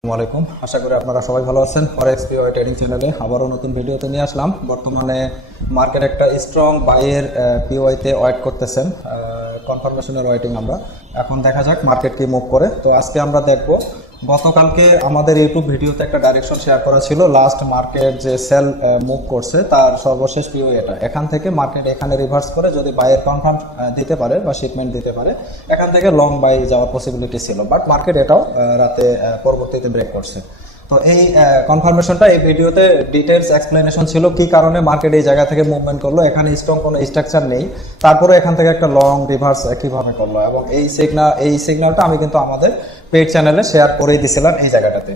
আসসালামু আলাইকুম। আশা করি আপনারা সবাই ভালো আছেন। ফরেক্স পিওয়াই ট্রেডিং চ্যানেলে আবারও নতুন ভিডিওতে নিয়ে আসলাম। বর্তমানে মার্কেট একটা স্ট্রং বাইয়ের পিওয়াইতে ওয়েট করতেছেন, কনফার্মেশনের ওয়েটিং আমরা। এখন দেখা যাক মার্কেট কি মুভ করে। তো আজকে আমরা দেখব, গতকালকে আমাদের ইউটিউব ভিডিওতে একটা ডাইরেকশন শেয়ার করা ছিল, লাস্ট মার্কেট যে সেল মুভ করছে তার সর্বশেষ পিওয়াই এটা। এখান থেকে মার্কেট এখানে রিভার্স করে যদি বাইয়ের কনফার্ম দিতে পারে বা শিপমেন্ট দিতে পারে, এখান থেকে লং বাই যাওয়ার পসিবিলিটি ছিল, বাট মার্কেট এটাও রাতে পরবর্তীতে ব্রেক করছে। তো এই কনফার্মেশনটা এই ভিডিওতে ডিটেলস এক্সপ্লেনেশন ছিল কি কারণে মার্কেট এই জায়গা থেকে মুভমেন্ট করলো। এখানে স্ট্রং কোনো স্ট্রাকচার নেই, তারপরে এখান থেকে একটা লং রিভার্স কিভাবে করলো, এবং এই সিগন্যালটা আমি কিন্তু আমাদের পেড চ্যানেলে শেয়ার করেই দিছিলাম এই জায়গাটাতে।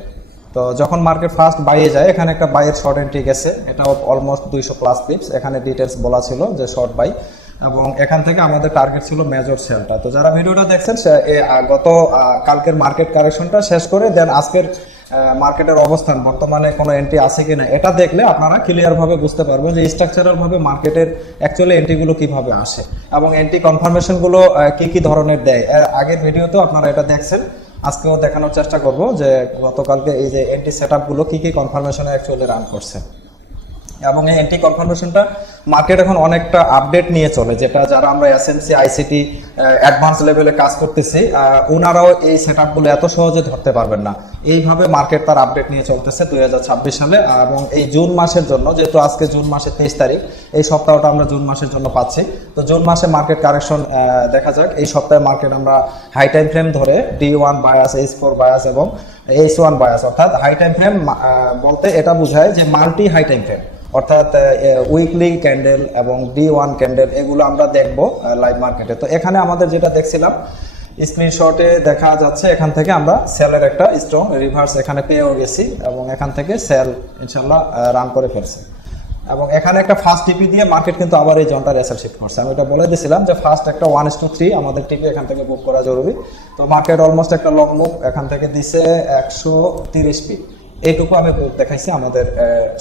তো যখন মার্কেট ফার্স্ট বাইয়ে যায়, এখানে একটা বাইয়ের শর্ট এন্ট্রি গেছে, এটাও অলমোস্ট 200 প্লাস পিপস। এখানে ডিটেলস বলা ছিল যে শর্ট বাই, এবং এখান থেকে আমাদের টার্গেট ছিল মেজর সেলটা। তো যারা ভিডিওটা দেখছেন, গত কালকের মার্কেট কারেকশনটা শেষ করে দেন আজকের মার্কেটের অবস্থান, বর্তমানে কোনো এন্ট্রি আছে কিনা এটা দেখলে আপনারা ক্লিয়ার ভাবে বুঝতে পারবেন যে স্ট্রাকচারাল ভাবে মার্কেটের অ্যাকচুয়ালি এন্ট্রিগুলো কিভাবে আসে এবং এন্ট্রি কনফার্মেশনগুলো কি কি ধরনের দেয়। আগের ভিডিওতেও আপনারা এটা দেখছেন, আজকেও দেখানোর চেষ্টা করব যে গতকালকে এই যে এন্ট্রি সেটআপগুলো কি কি কনফার্মেশনে অ্যাকচুয়ালি রান করছে। এবং এই এন্ট্রি কনফার্মেশনটা মার্কেট এখন অনেকটা আপডেট নিয়ে চলে, যেটা যারা আমরা এসএমসি আইসিটি অ্যাডভান্স লেভেলে কাজ করতেছি ওনারাও এই সেটআপগুলো এত সহজে ধরতে পারবেন না। এইভাবে মার্কেট তার আপডেট নিয়ে চলতেছে 2026 সালে। এবং এই জুন মাসের জন্য, যেহেতু আজকে জুন মাসের 23 তারিখ, এই সপ্তাহটা আমরা জুন মাসের জন্য পাচ্ছি। তো জুন মাসে মার্কেট কারেকশন দেখা যাক। এই সপ্তাহে মার্কেট আমরা হাই টাইম ফ্রেম ধরে D1 বায়াস, H4 বায়াস এবং H1 বায়াস, অর্থাৎ হাই টাইম ফ্রেম বলতে এটা বোঝায় যে মাল্টি হাই টাইম ফ্রেম, অর্থাৎ উইকলি ক্যান্ডেল এবং D1 ক্যান্ডেল, এগুলো আমরা দেখব লাইভ মার্কেটে। তো এখানে আমাদের যেটা দেখছিলাম স্ক্রিনশটে দেখা যাচ্ছে, এখান থেকে আমরা সেলের একটা স্ট্রং রিভার্স এখানে পেয়েও গেছি, এবং এখান থেকে সেল ইনশাল্লাহ রান করে ফেলছে। এবং এখানে একটা ফার্স্ট টিপি দিয়ে মার্কেট কিন্তু আবার এই জোনটা রেসার শিফট করছে। আমি এটা বলে দিয়েছিলাম যে ফার্স্ট একটা 1:3 আমাদের টিপি এখান থেকে মুভ করা জরুরি। তো মার্কেট অলমোস্ট একটা লং মুভ এখান থেকে দিছে 130 পিপ। এইটুকু আমি দেখাইছি আমাদের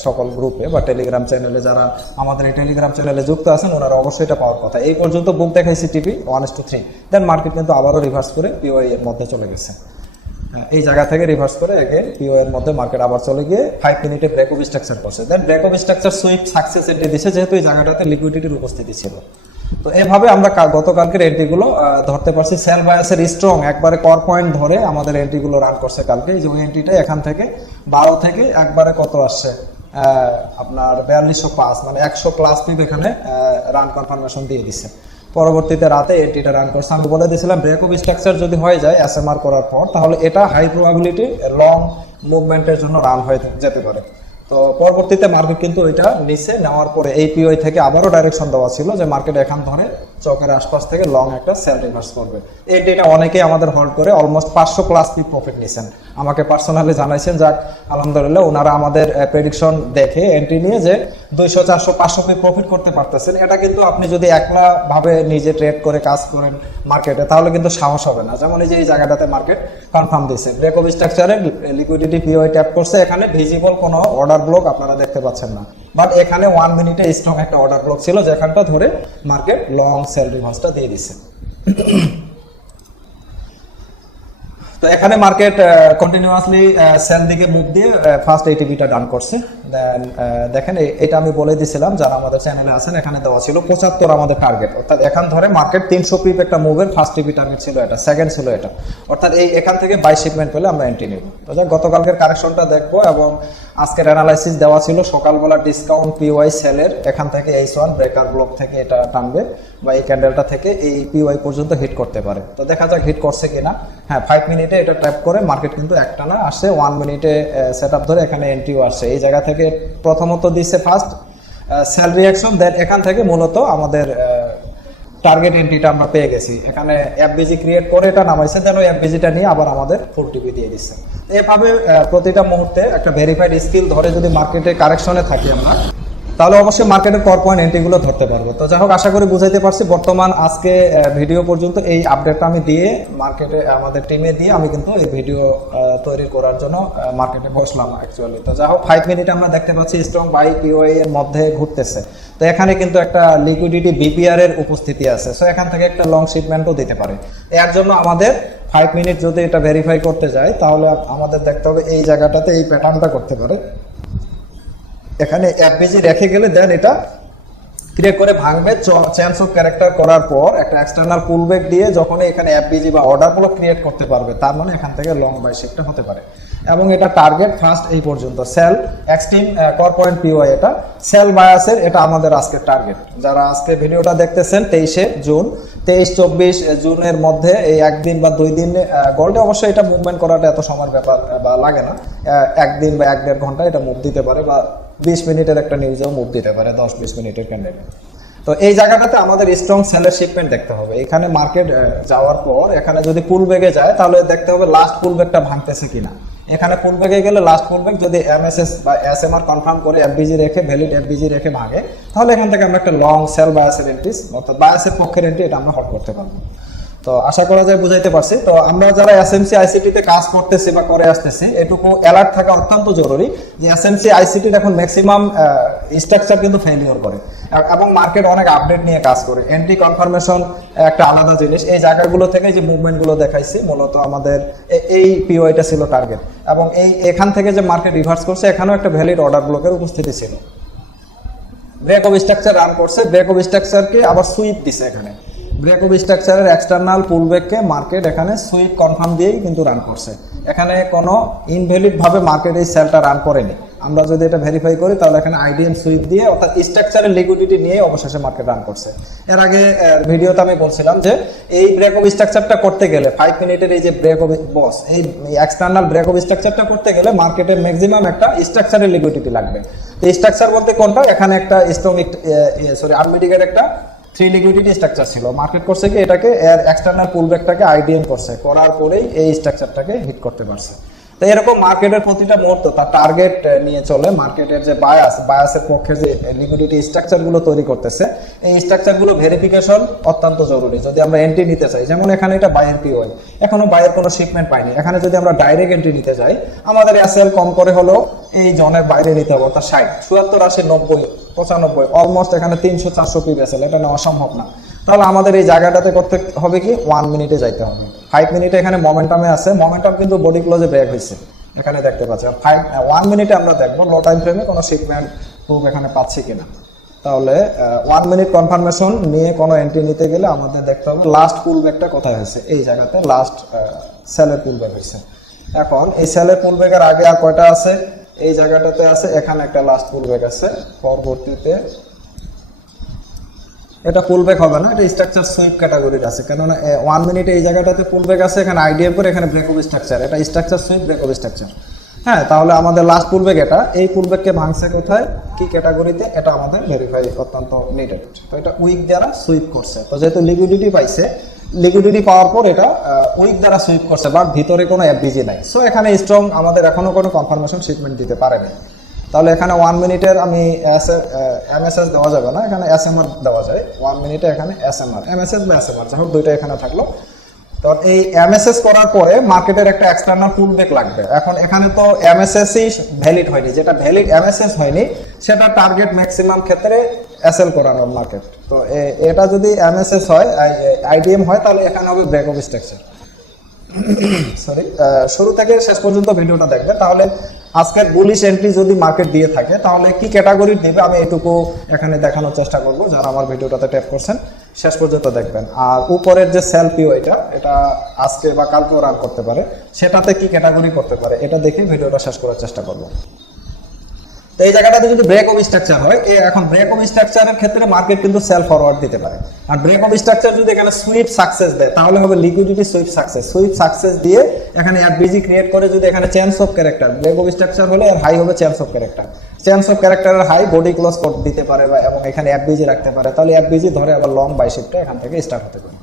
সকল গ্রুপে বা টেলিগ্রাম চ্যানেলে। যারা আমাদের এই টেলিগ্রাম চ্যানেলে যুক্ত আছেন ওনারা অবশ্যই এটা পাওয়ার কথা। এই পর্যন্ত বুক দেখাইছি টিপি 1:3, দেন মার্কেট কিন্তু আবারও রিভার্স করে পিওআই এর মধ্যে চলে গেছে। এই জায়গা থেকে রিভার্স করে এগেন পিওআই এর মধ্যে মার্কেট আবার চলে গিয়ে 5 মিনিটে ব্রেক অফ স্ট্রাকচার করছে, then break of structure sweep success entry দিছে, যেহেতু এই জায়গাটাতে লিকুইডিটির উপস্থিতি ছিল। তো এভাবে আমরা গতকালকের এন্ট্রিগুলো ধরতে পারছি। সেল বায়াসের স্ট্রং একবারে কর পয়েন্ট ধরে আমাদের এন্ট্রিগুলো রান করছে কালকে। এই যে ওই এন্ট্রিটা এখান থেকে 12 থেকে একবারে কত আসছে আপনার 4205, মানে 100 প্লাস পিপ এখানে রান কনফার্মেশন দিয়ে দিচ্ছে। পরবর্তীতে রাতে এন্ট্রিটা রান করছে। আমি বলে দিয়েছিলাম ব্রেক অফ স্ট্রাকচার যদি হয়ে যায় এসএমআর করার পর, তাহলে এটা হাই প্রবাবিলিটি লং মুভমেন্টের জন্য রান হয়ে যেতে পারে। তো পরবর্তীতে মার্কেট কিন্তু ওইটা নিচে নেওয়ার পরে এই পিওআই থেকে আবারও ডাইরেকশন দেওয়া ছিল যে মার্কেট এখান ধরে চকের আশপাশ থেকে লং একটা সেল রিভার্স করবে। এই ডেটা অনেকেই আমাদের হোল্ড করে অলমোস্ট 500 প্লাস পিপ প্রফিট নিয়েছেন, আমাকে পার্সোনালি জানাইছেন। যাক আলহামদুলিল্লাহ, ওনারা আমাদের প্রেডিকশন দেখে এন্ট্রি নিয়ে যে 200, 400, 500 পিপ প্রফিট করতে পারতেছেন। এটা কিন্তু আপনি যদি একলা ভাবে নিজে ট্রেড করে কাজ করেন মার্কেটে, তাহলে কিন্তু সাহস হবে না। যেমন এই যে এই জায়গাটাতে মার্কেট কনফার্ম দিয়েছে, ব্রেক অফ স্ট্রাকচারে লিকুইডিটি পিওআই ট্যাপ করছে, এখানে ভিজিবল কোনো অর্ডার ব্লক আপনারা দেখতে পাচ্ছেন না, বাট এখানে 1 মিনিটে স্ট্রং একটা অর্ডার ব্লক ছিল, যেখানটা ধরে মার্কেট লং সেল রিভার্সটা দিয়ে দিচ্ছে। তো এখানে মার্কেট কন্টিনিউয়াসলি সেল দিকে মুভ দিয়ে ফার্স্ট এটিপিটা ডান করছে। দেন দেখেন এটা আমি বলে দিয়েছিলাম, যারা আমাদের চ্যানেলে আছেন, এখানে দেওয়া ছিল 75 আমাদের টার্গেট, অর্থাৎ এখান ধরে মার্কেট 300 পিপ একটা মুভের ফার্স্ট টিপি টার্গেট ছিল, এটা সেকেন্ড ছিল এটা, অর্থাৎ এখান থেকে বাই শিপমেন্ট পেলে আমরা এন্ট্রি নেব। তো যাক গতকালকের কারেকশনটা দেখবো, এবং আজকের অ্যানালাইসিস দেওয়া ছিল সকালবেলা ডিসকাউন্ট পিওআই সেলের এখান থেকে H1 ব্রেকার ব্লক থেকে এটা টানবে বা এই ক্যান্ডেলটা থেকে এই পিওআই পর্যন্ত হিট করতে পারে। তো দেখা যাক হিট করছে কিনা। হ্যাঁ, 5 মিনিটে এটা ট্র্যাপ করে মার্কেট কিন্তু একটানা আসছে, 1 মিনিটে সেটআপ ধরে এখানে এন্ট্রিও আসছে। এই জায়গা থেকে প্রথমত দিচ্ছে ফার্স্ট সেল রিঅ্যাকশন, দেন এখান থেকে মূলত আমাদের টার্গেট এন্ট্রিটা আমরা পেয়ে গেছি। এখানে এফবিজি ক্রিয়েট করে এটা নামাইছে, দেন ওই এফবিজিটা নিয়ে আবার আমাদের ফুল টিপি দিয়ে দিচ্ছে। এভাবে প্রতিটা মুহূর্তে একটা ভেরিফাইড স্কিল ধরে যদি মার্কেটে কারেকশনে থাকি আমরা, তাহলে অবশ্যই মার্কেটের কর পয়েন্ট এন্ট্রিগুলো ধরতে পারবো। তো যাই হোক, আশা করি বুঝাইতে পারছি। বর্তমান আজকে ভিডিও পর্যন্ত এই আপডেটটা আমি দিয়ে মার্কেটে আমাদের টিমে দিয়ে আমি কিন্তু এই ভিডিও তৈরি করার জন্য মার্কেটে বসলাম অ্যাকচুয়ালি। তো যাই হোক, 5 মিনিটে আমরা দেখতে পাচ্ছি স্ট্রং বাই পিওআই এর মধ্যে ঘুরতেছে। তো এখানে কিন্তু একটা লিকুইডিটি বিপিআর এর উপস্থিতি আছে, সো এখান থেকে একটা লং শিপমেন্টও দিতে পারে। এর জন্য আমাদের 5 মিনিট যদি এটা ভেরিফাই করতে যায় তাহলে আমাদের দেখতে হবে এই জায়গাটাতে এই প্যাটার্নটা করতে পারে। এখানে এফবিজি রেখে গেলে দেন এটা ক্রিয়েট করে ভাঙবে, চেঞ্জ অফ ক্যারেক্টার করার পর একটা এক্সটার্নাল পুলব্যাক দিয়ে যখন এখানে এফবিজি বা অর্ডার ব্লক ক্রিয়েট করতে পারবে, তার মানে এখান থেকে লং বাই শিফটটা হতে পারে। এবং এটা টার্গেট ফার্স্ট এই পর্যন্ত সেল এক্সট্রিম কর পয়েন্ট পিওয়াই, এটা সেল বায়াসের, এটা আমাদের আজকের টার্গেট। যারা আজকে ভিডিওটা দেখতেছেন 23 জুন, 23-24 জুনের মধ্যে এই একদিন বা 2 দিন গোল্ডে অবশ্যই এটা মুভমেন্ট করাটা এত সময়ের ব্যাপার বা লাগে না, একদিন বা 1-1.5 ঘন্টা এটা মুভ দিতে পারে, বা 20 মিনিটের একটা নিউজেও মুভ দিতে পারে, 10-20 মিনিটের ক্যান্ডেল। তো এই জায়গাটাতে আমাদের স্ট্রং সেলের শিপমেন্ট দেখতে হবে। এখানে মার্কেট যাওয়ার পর এখানে যদি পুল ব্যাগে যায় তাহলে দেখতে হবে লাস্ট পুল ব্যাগটা ভাঙতেছে কিনা। এখানে পুল ব্যাগে গেলে লাস্ট পুল ব্যাগ যদি এমএসএস বা এসএমআর কনফার্ম করে এফবিজি রেখে ভ্যালিড এফবিজি রেখে ভাঙে, তাহলে এখান থেকে আমরা একটা লং সেল বায়াসের এন্ট্রি, অর্থাৎ বায়াসের পক্ষের এন্ট্রি, এটা আমরা হট করতে পারবো। তো আশা করা যায় বুঝাইতে পারছি। তো আমরা যারা এসএমসি আইসিটিতে কাজ করতেছি বা করে আসতেছি, এটুকু অ্যালার্ট থাকা অত্যন্ত জরুরি যে এসএমসি আইসিটির এখন ম্যাক্সিমাম স্ট্রাকচার কিন্তু ফেলিওর করে এবং মার্কেট অনেক আপডেট নিয়ে কাজ করে। এন্ট্রি কনফার্মেশন একটা আলাদা জিনিস। এই জায়গাগুলো থেকে যে মুভমেন্টগুলো দেখাইছি মূলত আমাদের এই পিওআইটা ছিল টার্গেট, এবং এখান থেকে যে মার্কেট রিভার্স করছে এখানেও একটা ভ্যালিড অর্ডার ব্লকের উপস্থিতি ছিল। ব্রেক অফ স্ট্রাকচার রান করছে, ব্রেক অফ স্ট্রাকচারকে আবার সুইপ দিছে। এখানে ব্রেক অফ স্ট্রাকচারের এক্সটার্নাল পুলব্যাককে মার্কেট এখানে সুইপ কনফার্ম দিয়েই কিন্তু রান করছে। এখানে কোনো ইনভ্যালিড ভাবে মার্কেট এই সেলটা রান করেনি। আমরা যদি এটা ভেরিফাই করি তাহলে এখানে আইডিএম সুইপ দিয়ে অর্থাৎ স্ট্রাকচারের লিকুইডিটি নিয়ে অবশেষে মার্কেট রান করছে। এর আগে ভিডিওতে আমি বলছিলাম যে এই ব্রেক অফ স্ট্রাকচারটা করতে গেলে 5 মিনিটের এই যে ব্রেক অফ বস, এই এক্সটার্নাল ব্রেক অফ স্ট্রাকচারটা করতে গেলে মার্কেটের ম্যাক্সিমাম একটা স্ট্রাকচারের লিকুইডিটি লাগবে। এই স্ট্রাকচার বলতে কোনটা, এখানে একটা স্ট্রং আনমিটিগেট একটা 3 লিকুইডিটি স্ট্রাকচার ছিল। মার্কেট করছে কি এটাকে এর এক্সটার্নাল পুলব্যাকটাকে আইডিএম করছে, করার পরেই এই স্ট্রাকচারটাকে হিট করতে পারছে। তো এরকম মার্কেটের প্রতিটা মুহূর্ত তার টার্গেট নিয়ে চলে। মার্কেটের যে বায়াসের পক্ষে যে লিকুইডিটি স্ট্রাকচারগুলো তৈরি করতেছে, এই স্ট্রাকচারগুলো ভেরিফিকেশন অত্যন্ত জরুরি যদি আমরা এন্ট্রি নিতে চাই। যেমন এখানে এটা বায়ার পিওআই, এখনো বায়ার কোনো শিপমেন্ট পাইনি। এখানে যদি আমরা ডাইরেক্ট এন্ট্রি নিতে যাই আমাদের এসএল কম করে হলো এই জনের বাইরে নিতে হবে, অর্থাৎ 60, 77, 80, 90, 95, অলমোস্ট এখানে 300-400 পিপ এসএল, এটা নেওয়া সম্ভব না। তাহলে আমাদের এই জায়গাটাতে করতে হবে কি 1 মিনিটে যাইতে হবে। 5 মিনিটে এখানে মোমেন্টামে আছে, মোমেন্টাম কিন্তু বডি ক্লোজে ব্রেক হয়েছে এখানে দেখতে পাচ্ছি। 1 মিনিটে আমরা দেখবো লো টাইম ফ্রেমে কোনো শিপমেন্ট প্রুফ এখানে পাচ্ছি কিনা। তাহলে 1 মিনিট কনফার্মেশন নিয়ে কোনো এন্ট্রি নিতে গেলে আমাদের দেখতে হবে লাস্ট পুল ব্যাকটা কোথায় হয়েছে। এই জায়গাতে লাস্ট সেলের পুল ব্যাক হয়েছে। এখন এই সেলের পুল ব্যাকের আগে আর কয়টা আছে, এই জায়গাটাতে আছে, এখানে একটা লাস্ট পুল ব্যাক আছে। পরবর্তীতে এটা পুলব্যাক হবে না, এটা স্ট্রাকচার সুইপ ক্যাটাগরির আছে, কেননা 1 মিনিটে এই জায়গাটাতে পুলব্যাক আছে, এখানে আইডিএফ করে এখানে ব্রেক অফ স্ট্রাকচার, এটা structure sweep break of structure. হ্যাঁ, তাহলে আমাদের লাস্ট পুলব্যাক এটা, এই পুলব্যাককে ভাঙছে কোথায়, কি ক্যাটাগরিতে, এটা আমাদের ভেরিফাই অত্যন্ত নিডেড। তো এটা উইক দ্বারা সুইপ করছে। তো যেহেতু লিকুইডিটি পাইছে, লিকুইডিটি পাওয়ার পর এটা উইক দ্বারা সুইপ করছে, বাট ভিতরে কোনো এফবিজি নাই। সো এখানে স্ট্রং আমাদের এখনো কোনো কনফার্মেশন শিপমেন্ট দিতে পারেনি। তাহলে এখানে 1 মিনিটের আমি এমএসএস দেওয়া যাবে না, এখানে এসএমআর দেওয়া যায়। 1 মিনিটে এখানে এসএমআর, এমএসএস বা এসএমআর, যাই হোক দুইটা এখানে থাকলো। তো এই এমএসএস করার পরে মার্কেটের একটা এক্সটার্নাল পুলব্যাক লাগবে। এখন এখানে তো এমএসএসই ভ্যালিড হয়নি, যেটা ভ্যালিড এমএসএস হয়নি সেটা টার্গেট ম্যাক্সিমাম ক্ষেত্রে এসএল করানোর মার্কেট। তো এটা যদি এমএসএস হয়, আইডিএম হয়, তাহলে এখানে হবে ব্রেক অফ স্ট্রাকচার। সরি, শুরু থেকে শেষ পর্যন্ত ভিডিওটা দেখবে, তাহলে আজকের বুলিশ এন্ট্রি যদি মার্কেট দিয়ে থাকে তাহলে কি ক্যাটাগরি দিবে আমি এটুকু এখানে দেখানোর চেষ্টা করব। যারা আমার ভিডিওটাতে ট্যাপ করছেন শেষ পর্যন্ত দেখবেন। আর উপরের যে সেল পিও, এটা আজকে বা কালকেও রান করতে পারে, সেটাতে কি ক্যাটাগরি করতে পারে এটা দেখে ভিডিওটা শেষ করার চেষ্টা করব। তো এই জায়গাটাতে যদি ব্রেক অফ স্ট্রাকচার হয়, এখন ব্রেক অফ স্ট্রাকচারের ক্ষেত্রে মার্কেট কিন্তু সেল ফরওয়ার্ড দিতে পারে। আর ব্রেক অফ স্ট্রাকচার যদি এখানে সুইপ সাকসেস দেয় তাহলে হবে liquidity sweep success. Sweep success দিয়ে এখানে এফবিজি ক্রিয়েট করে যদি এখানে change of character, break of structure হলে আর হাই হবে change of character. Change of ক্যারেক্টারের হাই বডি ক্লোজ দিতে পারে এবং এখানে এফবিজি রাখতে পারে, তাহলে এফবিজি ধরে আবার লং বাই শিফটটা এখান থেকে স্টার্ট হতে পারে।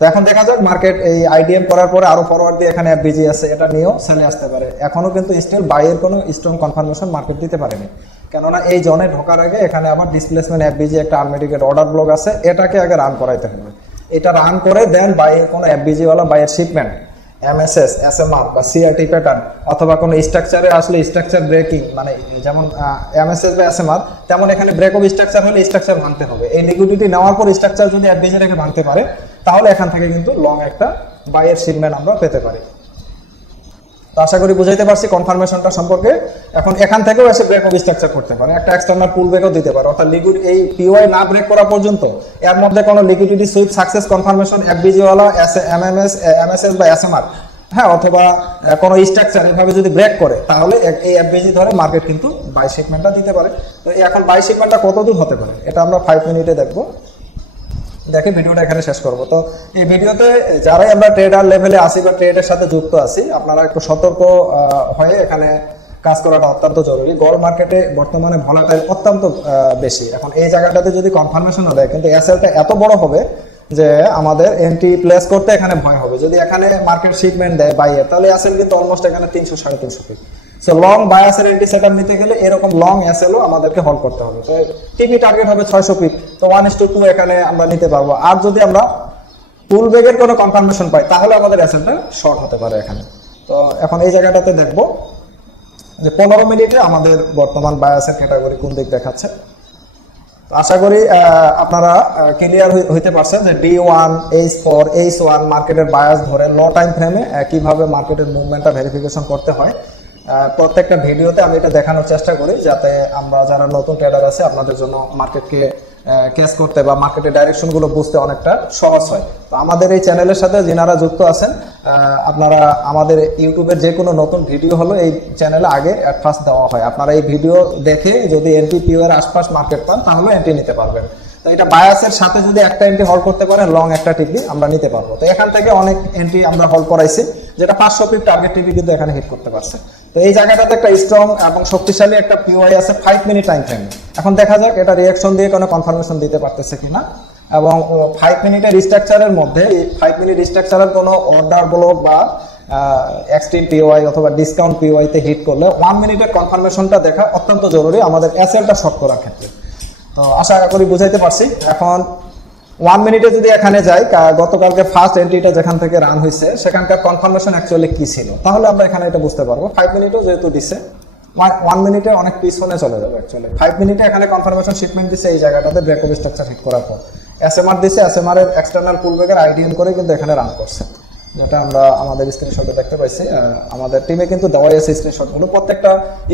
তো এখন দেখা যাক মার্কেট এই আইডিএম করার পরে আরো ফরওয়ার্ড দিয়ে এখানে এফবিজি আছে, এটা নিয়েও সেলে আসতে পারে। এখনো কিন্তু স্টিল বাইয়ের কোনো স্ট্রং কনফার্মেশন মার্কেট দিতে পারেনি, কেননা এই জোনে ঢোকার আগে এখানে আবার ডিসপ্লেসমেন্ট এফবিজি একটা আনমিটিগেট অর্ডার ব্লক আছে, এটাকে আগে রান করাইতে হবে। এটা রান করে দেন বাইয়ের কোনো এফবিজি ওয়ালা বাইয়ের শিপমেন্ট এমএসএস, এসএমআর বা সিআরটি প্যাটার্ন অথবা কোনো স্ট্রাকচারে আসলে স্ট্রাকচার ব্রেকিং, মানে যেমন এমএসএস বা এসএমআর, তেমন এখানে ব্রেক অফ স্ট্রাকচার হলে স্ট্রাকচার ভাঙতে হবে। এই লিকুইডিটি নেওয়ার পর স্ট্রাকচার যদি অ্যাডভাইজে রেখে ভাঙতে পারে, তাহলে এখান থেকে কিন্তু লং একটা বাইয়ের শিপমেন্ট আমরা পেতে পারি। তো আশা করি বুঝাইতে পারছি কনফার্মেশনটা সম্পর্কে। এখন এখান থেকেও এসে ব্রেক অফ স্ট্রাকচার করতে পারে, একটা এক্সটার্নাল পুল ব্রেকও দিতে পারে, অর্থাৎ লিকুইড এই পিওয়াই না ব্রেক করা পর্যন্ত এর মধ্যে কোনো liquidity sweep success confirmation FBG ওয়ালা এমএমএস, এমএসএস বা এসএমআর, হ্যাঁ, অথবা কোনো স্ট্রাকচার এভাবে যদি ব্রেক করে, তাহলে এই এফবিজি ধরে মার্কেট কিন্তু বাই শিপমেন্টটা দিতে পারে। তো এখন বাই শিপমেন্টটা কত দূর হতে পারে এটা আমরা 5 মিনিটে দেখবো। দেখে ভিডিওটা এখানে শেষ করব। তো এই ভিডিওতে যারাই আমরা ট্রেডার লেভেলে আসি বা ট্রেডের সাথে যুক্ত আছি, আপনারা একটু সতর্ক হয়ে এখানে কাজ করাটা অত্যন্ত জরুরি। গোল্ড মার্কেটে বর্তমানে ভলাটাইল অত্যন্ত বেশি। এখন এই জায়গাটাতে যদি কনফার্মেশন দেয়, কিন্তু এসএলটা এত বড় হবে যে আমাদের এন্ট্রি প্লেস করতে এখানে ভয় হবে। যদি এখানে মার্কেট শিপমেন্ট দেয় বাইয়ের, তাহলে এসএল কিন্তু অলমোস্ট এখানে 300-350 ফিট। সো লং বায়াসের এন্ট্রি সেটআপ নিতে গেলে এরকম লং এসএলও আমাদেরকে হোল্ড করতে হবে। তো টিপি টার্গেট হবে 600 ফিট, তো 1:2 এখানে আমরা নিতে পারবো। আর যদি আমরা পুল ব্রেকের কোনো কনফার্মেশন পাই, তাহলে আমাদের এসএলটা শর্ট হতে পারে এখানে। তো এখন এই জায়গাটাতে দেখবো যে 15 মিনিটে আমাদের বর্তমান বায়াসের ক্যাটাগরি কোন দিক দেখাচ্ছে। আশা করি আপনারা ক্লিয়ার হইতে পারছেন যে D1, H4, H1 মার্কেটের বায়াস ধরে লো টাইম ফ্রেমে কিভাবে মার্কেটের মুভমেন্টটা ভেরিফিকেশন করতে হয়। প্রত্যেকটা ভিডিওতে আমি এটা দেখানোর চেষ্টা করি, যাতে আমরা যারা নতুন ট্রেডার আছে আপনাদের জন্য মার্কেটকে ক্যাচ করতে বা মার্কেটের ডাইরেকশনগুলো বুঝতে অনেকটা সহজ হয়। তো আমাদের এই চ্যানেলের সাথে যিনারা যুক্ত আছেন, আপনারা আমাদের ইউটিউবের যে কোনো নতুন ভিডিও হলো এই চ্যানেলে আগে অ্যাট ফার্স্ট দেওয়া হয়। আপনারা এই ভিডিও দেখে যদি এন্ট্রি পিওর আশপাশ মার্কেট পান, তাহলে এন্ট্রি নিতে পারবেন। তো এটা বায়াসের সাথে যদি একটা এন্ট্রি হোল্ড করতে পারেন, লং একটা টিপি আমরা নিতে পারবো। তো এখান থেকে অনেক এন্ট্রি আমরা হোল্ড করাইছি, যেটা 500 পিপ টার্গেট টিপি কিন্তু এখানে হিট করতে পারছে। তো এই জায়গাটাতে একটা স্ট্রং এবং শক্তিশালী একটা পিওআই আছে 5 মিনিট টাইম ফ্রেম। এখন দেখা যাক এটা রিঅ্যাকশন দিয়ে কোনো কনফার্মেশন দিতে পারতেছে কিনা। এবং 5 মিনিটের স্ট্রাকচারের মধ্যে 5 মিনিট স্ট্রাকচারের কোনো অর্ডার ব্লক বা এক্সট্রিম পিওআই অথবা ডিসকাউন্ট পিওআই তে হিট করলে 1 মিনিটের কনফার্মেশনটা দেখা অত্যন্ত জরুরি আমাদের এসএলটা শর্ট করার ক্ষেত্রে। তো আশা করি বুঝাইতে পারছি। এখন 1 মিনিটে যদি এখানে যাই, গতকালকে ফার্স্ট এন্ট্রিটা যেখান থেকে রান হয়েছে সেখানকার কনফার্মেশন অ্যাকচুয়ালি কি ছিল, তাহলে আমরা এখানে এটা বুঝতে পারবো। 5 মিনিটও যেহেতু দিছে, 1 মিনিটে অনেক পিছনে চলে যাবে অ্যাকচুয়ালি। 5 মিনিটে এখানে কনফার্মেশন শিপমেন্ট দিছে এই জায়গাটাতে ব্রেক অফ স্ট্রাকচার হিট করার পর। এসএমআর দিছে, এসএমআর এর এক্সটার্নাল পুল ব্রেকের আইডিএম করে কিন্তু এখানে রান করছে, যেটা আমরা আমাদের স্ক্রিনশটে দেখতে পাইছি। আমাদের টিমে কিন্তু দেওয়াই আছে স্ক্রিনশটগুলো, প্রত্যেকটা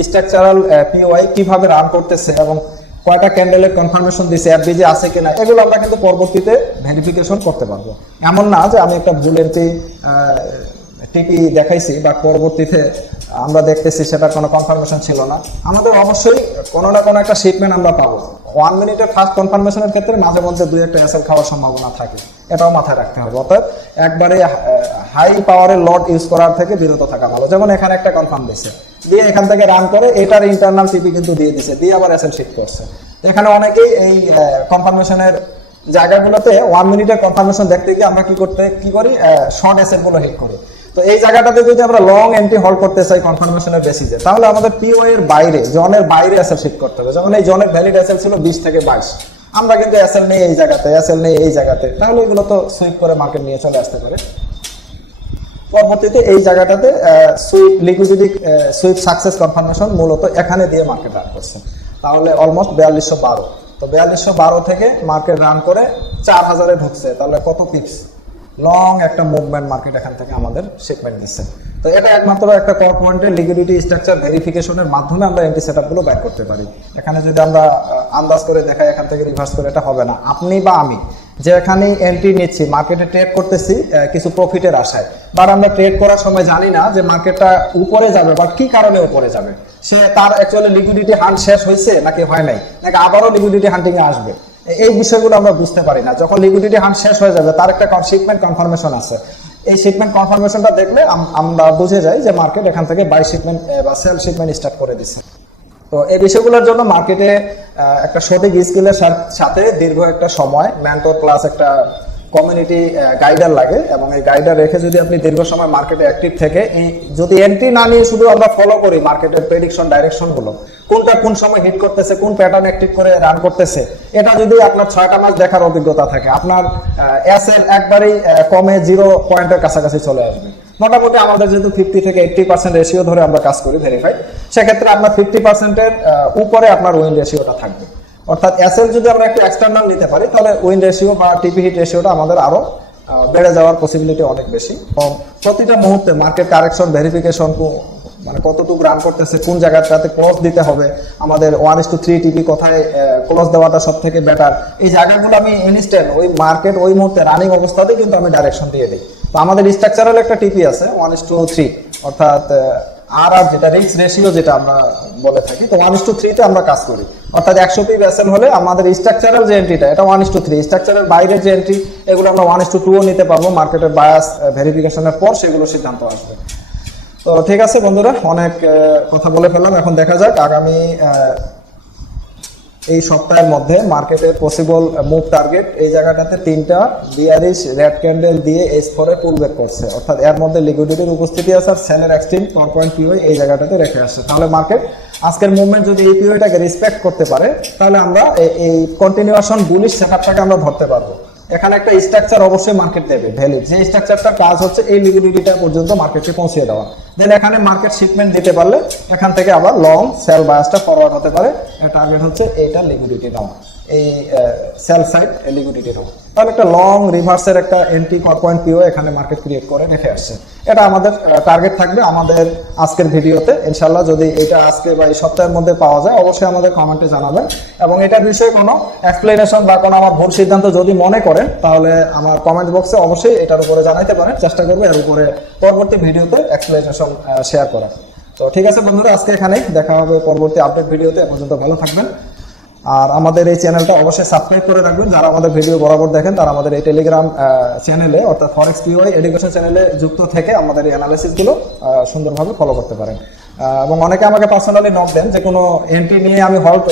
স্ট্রাকচারাল পিওআই কিভাবে রান করতেছে এবং কয়টা ক্যান্ডেলের কনফার্মেশন দিছে, এফবিজি আছে কিনা, এগুলো আমরা কিন্তু পরবর্তীতে ভেরিফিকেশন করতে পারবো। এমন না যে আমি একটা ভুল এন্ট্রি টিপি দেখাইছি বা পরবর্তীতে আমরা দেখতেছি সেটার কোনো কনফার্মেশন ছিল না। আমাদের অবশ্যই কোনো না কোনো একটা শিপমেন্ট আমরা পাবো। 1 মিনিটের ফার্স্ট কনফার্মেশনের ক্ষেত্রে মাঝে মধ্যে 2-1টা এসএল খাওয়ার সম্ভাবনা থাকে, এটাও মাথায় রাখতে হবে। অর্থাৎ একবারে হাই পাওয়ারের লট ইউজ করার থেকে বিরত থাকা ভালো। যেমন এখানে একটা কনফার্ম দিছে, দিয়ে এখান থেকে রান করে এটার ইন্টারনাল টিপি কিন্তু দিয়ে দিছে, দিয়ে আবার এসএল শিফট করছে। এখানে অনেকেই এই কনফার্মেশনের জায়গাগুলোতে 1 মিনিটের কনফার্মেশন দেখতে গিয়ে আমরা কি করি, শর্ট এসএল গুলো হিট করি। তো এই জায়গাটাতে যদি আমরা লং এন্ট্রি হোল্ড করতে চাই কনফার্মেশনের বেসিসে, তাহলে আমাদের পিওআই এর বাইরে, জনের বাইরে এসএল শিফট করতে হবে। যেমন এই জনের ভ্যালিড এসএল ছিল 20 থেকে 22, আমরা কিন্তু এসএল নেই এই জায়গাতে, এসএল নেই এই জায়গাতে, তাহলে এগুলো তো সুইপ করে মার্কেট নিয়ে চলে আসতে পারে। পরবর্তীতে এই জায়গাটাতে sweep liquidity sweep success confirmation মূলত এখানে দিয়ে মার্কেট রান করছে, তাহলে অলমোস্ট 4212। তো 4212 থেকে মার্কেট রান করে 4000-এ ঢুকছে, তাহলে কত পিপস লং একটা মুভমেন্ট মার্কেট এখান থেকে আমাদের শিপমেন্ট দিচ্ছে। তো এটা একমাত্র একটা কর পয়েন্টের লিকুইডিটি স্ট্রাকচার ভেরিফিকেশনের মাধ্যমে আমরা এন্ট্রি সেটআপগুলো ব্যাক করতে পারি। এখানে যদি আমরা আন্দাজ করে দেখাই এখান থেকে রিভার্স করে, এটা হবে না। আপনি বা আমি যে এখানে এন্ট্রি নিচ্ছি, মার্কেটে ট্রেড করতেছি কিছু প্রফিটের আশায়, বাট আমরা ট্রেড করার সময় জানি না যে মার্কেটটা উপরে যাবে বা কি কারণে উপরে যাবে। সে তার অ্যাকচুয়ালি লিকুইডিটি হান্ট শেষ হয়েছে নাকি হয় নাই, নাকি আবারও লিকুইডিটি হান্টিং এ আসবে, এই বিষয়গুলো আমরা বুঝতে পারি না। যখন লিকুইডিটি হান্ট শেষ হয়ে যাবে, তার একটা শিপমেন্ট কনফার্মেশন আছে, এই শিপমেন্ট কনফার্মেশনটা দেখলে আমরা বুঝে যাই যে মার্কেট এখান থেকে বাই শিপমেন্ট বা সেল শিপমেন্ট স্টার্ট করে দিচ্ছে। তো এই বিষয়গুলোর জন্য মার্কেটে একটা সঠিক স্কিলের সাথে দীর্ঘ একটা সময় মেন্টর প্লাস একটা কমিউনিটি গাইডার লাগে, এবং এই গাইডার রেখে যদি আপনি দীর্ঘ সময় মার্কেটে অ্যাক্টিভ থেকে এই যদি এন্ট্রি না নিয়ে শুধু আমরা ফলো করি মার্কেটের প্রেডিকশন ডাইরেকশনগুলো, কোনটা কোন সময় হিট করতেছে, কোন প্যাটার্ন অ্যাক্টিভ করে রান করতেছে, এটা যদি আপনার 6টা মাস দেখার অভিজ্ঞতা থাকে, আপনার এসএল একবারেই কমে 0 পয়েন্টের কাছাকাছি চলে আসবে। মোটামুটি আমাদের যেহেতু 50 থেকে 80% রেশিও ধরে আমরা কাজ করি ভেরিফাই, সেক্ষেত্রে আপনার 50%-এর উপরে আপনার উইন রেশিওটা থাকবে। অর্থাৎ এসএল যদি আমরা একটু এক্সটার্নাল নিতে পারি তাহলে উইন রেশিও বা টিপি হিট রেশিওটা আমাদের আরো বেড়ে যাওয়ার পসিবিলিটি অনেক বেশি। প্রতিটা মুহূর্তে মার্কেট কারেকশন ভেরিফিকেশন, মানে কতটুকু রান করতেছে, কোন জায়গাটাতে ক্লোজ দিতে হবে, আমাদের 1:3 টিপি কোথায় ক্লোজ দেওয়াটা সব থেকে বেটার, এই জায়গাগুলো আমি ইনস্ট্যান্ট ওই মার্কেট ওই মুহূর্তে রানিং অবস্থাতে কিন্তু আমি ডাইরেকশন দিয়ে দিই। তো আমাদের স্ট্রাকচারাল একটা টিপি আছে 1:3, অর্থাৎ আর যেটা রিস্ক রেশিও যেটা আমরা বলে থাকি, তো 1:3 তে আমরা কাজ করি। অর্থাৎ 100 পিপ এসএল হলে আমাদের স্ট্রাকচারাল যে এন্ট্রিটা এটা 1:3, স্ট্রাকচারের বাইরের যে এন্ট্রি এগুলো আমরা 1:2 নিতে পারবো। মার্কেটের বায়াস ভেরিফিকেশনের পর সেগুলো সিদ্ধান্ত আসবে। তো ঠিক আছে বন্ধুরা, অনেক কথা বলে ফেললাম। এখন দেখা যাক আগামী এই সপ্তাহের মধ্যে মার্কেটের পসিবল মুভ টার্গেট এই জায়গাটাতে 3টা বিয়ারিশ রেড ক্যান্ডেল দিয়ে S4 এ পুল ব্যাক করছে, অর্থাৎ এর মধ্যে লিকুইডিটির উপস্থিতি আছে আর সেলের এক্সট্রিম পাওয়ার পয়েন্ট পিওই এই জায়গাটাতে রেখে আসছে। তাহলে মার্কেট আজকের মুভমেন্ট যদি এই পিওইটাকে রেসপেক্ট করতে পারে তাহলে আমরা এই কন্টিনিউয়েশন বুলিশ সেটআপটাকে আমরা ধরতে পারবো। এখানে একটা স্ট্রাকচার অবশ্যই মার্কেট দেবে ভ্যালিড, যে স্ট্রাকচারটার কাজ হচ্ছে এই লিকুইডিটিটা পর্যন্ত মার্কেটকে পৌঁছে দেওয়া। দেন এখানে মার্কেট শিপমেন্ট দিতে পারলে এখান থেকে আবার লং সেল বায়াসটা ফরওয়ার্ড হতে পারে। টার্গেট হচ্ছে এইটা লিকুইডিটি নাও, এই সেল সাইড লিকুইডিটি নাও। তাহলে একটা লং রিভার্সের একটা এন্ট্রি পয়েন্ট পিও এখানে মার্কেট ক্রিয়েট করে রেখে আসছে। এটা আমাদের টার্গেট থাকবে আমাদের আজকের ভিডিওতে ইনশাল্লাহ। যদি এটা আজকে বা এই সপ্তাহের মধ্যে পাওয়া যায় অবশ্যই আমাদের কমেন্টে জানাবেন, এবং এটার বিষয়ে কোনো এক্সপ্লেনেশন বা কোনো আমার ভুল সিদ্ধান্ত যদি মনে করেন তাহলে আমার কমেন্ট বক্সে অবশ্যই এটার উপরে জানাইতে পারেন। চেষ্টা করবো এর উপরে পরবর্তী ভিডিওতে এক্সপ্লেনেশন শেয়ার করা। তো ঠিক আছে বন্ধুরা, আজকে এখানেই, দেখা হবে পরবর্তী আপডেট ভিডিওতে। এ পর্যন্ত ভালো থাকবেন, আর আমাদের এই চ্যানেলটা অবশ্যই সাবস্ক্রাইব করে রাখবেন। যারা আমাদের ভিডিও বরাবর দেখেন তারা আমাদের এই টেলিগ্রাম চ্যানেলে অর্থাৎ ফরেক্স পিওয়াই এডুকেশন চ্যানেলে যুক্ত থেকে আমাদের এই অ্যানালিসিসগুলো সুন্দরভাবে ফলো করতে পারেন। এবং অনেকে আমাকে পার্সোনালি নক দেন যে কোনো এন্ট্রি নিয়ে আমি হল্ট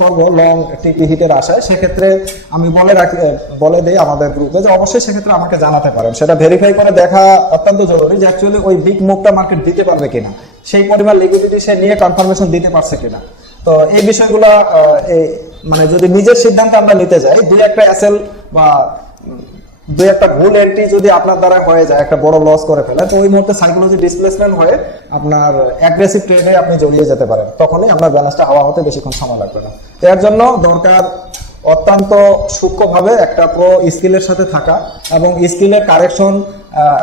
করবো লং টিপি হিটের আশায়, সেক্ষেত্রে আমি বলে দিই আমাদের গ্রুপে যে অবশ্যই সেক্ষেত্রে আমাকে জানাতে পারেন। সেটা ভেরিফাই করে দেখা অত্যন্ত জরুরি যে অ্যাকচুয়ালি ওই বিগ মুভটা মার্কেট দিতে পারবে কিনা, সেই পরিমাণ লিকুইডিটি সে নিয়ে কনফার্মেশন দিতে পারছে কিনা। তো এই বিষয়গুলো মানে যদি নিজের সিদ্ধান্ত আমরা নিতে যাই, দুই একটা এসএল বা দুই একটা ভুল এন্ট্রি যদি আপনার দ্বারা হয়ে যায় একটা বড় লস করে ফেলে, তো ওই মুহূর্তে সাইকোলজি ডিসপ্লেসমেন্ট হয়ে আপনার অ্যাগ্রেসিভ ট্রেডে আপনি জড়িয়ে যেতে পারেন। তখনই আপনার ব্যালেন্সটা হাওয়া হতে বেশিক্ষণ সময় লাগবে না। তো এর জন্য দরকার অত্যন্ত সূক্ষ্মভাবে একটা প্রো স্কিলের সাথে থাকা এবং স্কিলের কারেকশন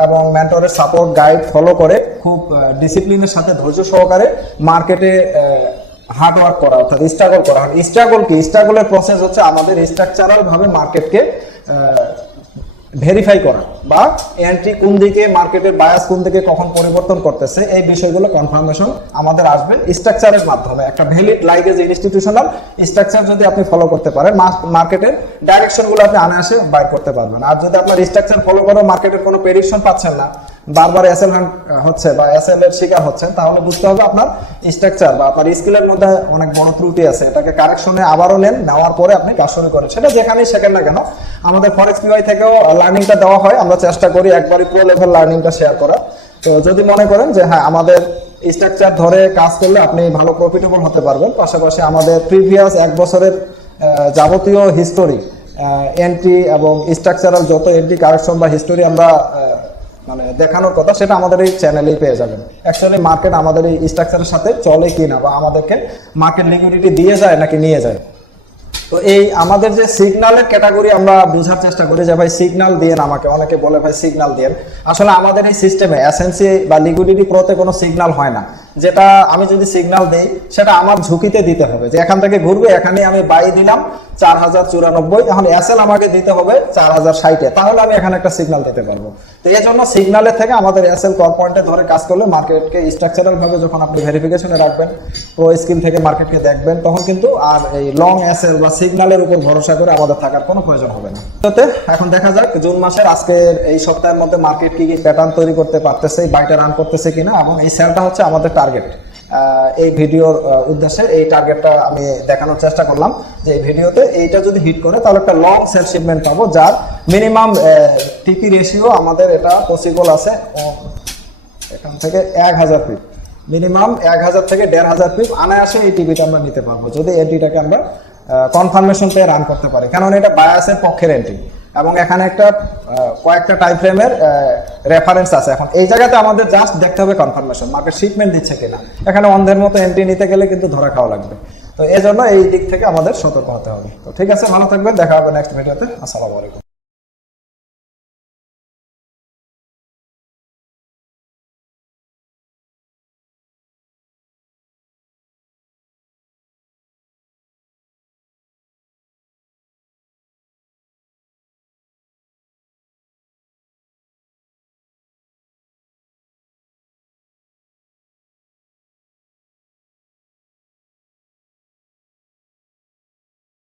এবং মেন্টরের সাপোর্ট গাইড ফলো করে খুব ডিসিপ্লিনের সাথে ধৈর্য সহকারে মার্কেটে হার্ড ওয়ার্ক করা, অর্থাৎ স্ট্রাগল করা। স্ট্রাগল কি? স্ট্রাগলের প্রসেস হচ্ছে আমাদের স্ট্রাকচারাল ভাবে মার্কেটকে ভেরিফাই করা বা এন্ট্রি কোন দিকে, মার্কেটের বায়াস কোন দিকে কখন পরিবর্তন করতেছে, এই বিষয়গুলো কনফার্মেশন আমাদের আসবে স্ট্রাকচারের মাধ্যমে। একটা valid like as institutional structure যদি আপনি ফলো করতে পারেন, মার্কেটের ডাইরেকশনগুলো আপনি অনায়াসে বাইর করতে পারবেন। আর যদি আপনার স্ট্রাকচার ফলো করে মার্কেটের কোনো প্রেডিকশন পাচ্ছেন না, বারবার এসএল হ্যান্ড হচ্ছে বা এসএল এর শিকার হচ্ছেন, তাহলে বুঝতে হবে আপনার স্ট্রাকচার বা আপনার স্কিলের মধ্যে অনেক বড় ত্রুটি আছে। এটাকে কারেকশনে আবারও নেওয়ার পরে আপনি কাজ শুরু করেন, সেটা যেখানেই শেখেন না কেন। আমাদের ফরেক্স পিওয়াই থেকেও লার্নিংটা দেওয়া হয়, আমরা চেষ্টা করি একবারই প্রো লেভেল লার্নিংটা শেয়ার করা। তো যদি মনে করেন যে হ্যাঁ আমাদের স্ট্রাকচার ধরে কাজ করলে আপনি ভালো প্রফিটেবল হতে পারবেন, পাশাপাশি আমাদের প্রিভিয়াস 1 বছরের যাবতীয় হিস্টোরি এন্ট্রি এবং স্ট্রাকচারাল যত এন্ট্রি কারেকশন বা হিস্টোরি আমরা মানে দেখানোর কথা, সেটা আমাদের এই চ্যানেলেই পেয়ে যাবেন। অ্যাকচুয়ালি মার্কেট আমাদের এই স্ট্রাকচারের সাথে চলে কিনা বা আমাদেরকে মার্কেট লিকুইডিটি দিয়ে যায় নাকি নিয়ে যায়। তো এই আমাদের যে সিগন্যালের ক্যাটাগরি আমরা বোঝার চেষ্টা করি যে ভাই সিগন্যাল দিয়েন আমাকে, অনেকে বলে ভাই সিগন্যাল দিয়েন। আসলে আমাদের এই সিস্টেমে এসএনসি বা লিকুইডিটি প্রোতে কোনো সিগন্যাল হয় না। যেটা আমি যদি সিগন্যাল দেই সেটা আমার ঝুঁকিতে দিতে হবে, যে এখান থেকে ঘুরবে, এখানে আমি বাই দিলাম 4094, এখন এসএল আমাকে দিতে হবে 4060, তাহলে আমি এখানে একটা সিগন্যাল দিতে পারবো। তো এই জন্য সিগন্যালের থেকে আমাদের এসএল কল পয়েন্টে ধরে কাজ করলে মার্কেটকে স্ট্রাকচারাল ভাবে যখন আপনি ভেরিফিকেশনে রাখবেন, প্রো স্কিল থেকে মার্কেটকে দেখবেন, তখন কিন্তু আর এই লং এসএল বা সিগন্যালের উপর ভরসা করে আমাদের থাকার কোনো প্রয়োজন হবে না। এখন দেখা যাক জুন মাসের আজকের এই সপ্তাহের মধ্যে মার্কেট কি কি প্যাটার্ন তৈরি করতে পারতেছে, বাইটা রান করতেছে কিনা, এবং এই সেলটা হচ্ছে আমাদের টার্গেট। এই ভিডিওর উদ্দেশ্যে এই টার্গেটটা আমি দেখানোর চেষ্টা করলাম যে এই ভিডিওতে এইটা যদি হিট করে তাহলে একটা লং সেল শিপমেন্ট পাবো, যার মিনিমাম টিপি রেশিও আমাদের এটা পসিবল আছে এখান থেকে 1000 পিপ, মিনিমাম 1000 থেকে 1500 পিপ অনায়াসে এই টিপিটা আমরা নিতে পারবো যদি এন্ট্রিটাকে আমরা কনফার্মেশন পেয়ে রান করতে পারি, কারণ এটা বায়াসের পক্ষের এন্ট্রি। এবং এখানে একটা কয়েকটা টাইম ফ্রেমের রেফারেন্স আছে। এখন এই জায়গাতে আমাদের জাস্ট দেখতে হবে কনফার্মেশন মার্কেট শিপমেন্ট দিচ্ছে কিনা। এখানে অন্ধের মতো এন্ট্রি নিতে গেলে কিন্তু ধরা খাওয়া লাগবে। তো এই জন্য এই দিক থেকে আমাদের সতর্ক হতে হবে। তো ঠিক আছে, ভালো থাকবেন, দেখা হবে নেক্সট ভিডিওতে। আসসালামু আলাইকুম।